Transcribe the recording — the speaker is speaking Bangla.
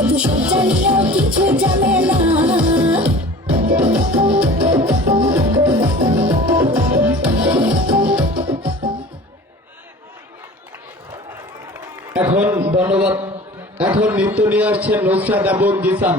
শুধু সজ্জা নিয়েও কিছু জানে না। এখন ধন্যবাদ। এখন নৃত্য নিয়ে আসছেন নুসরাত এবং জিসান।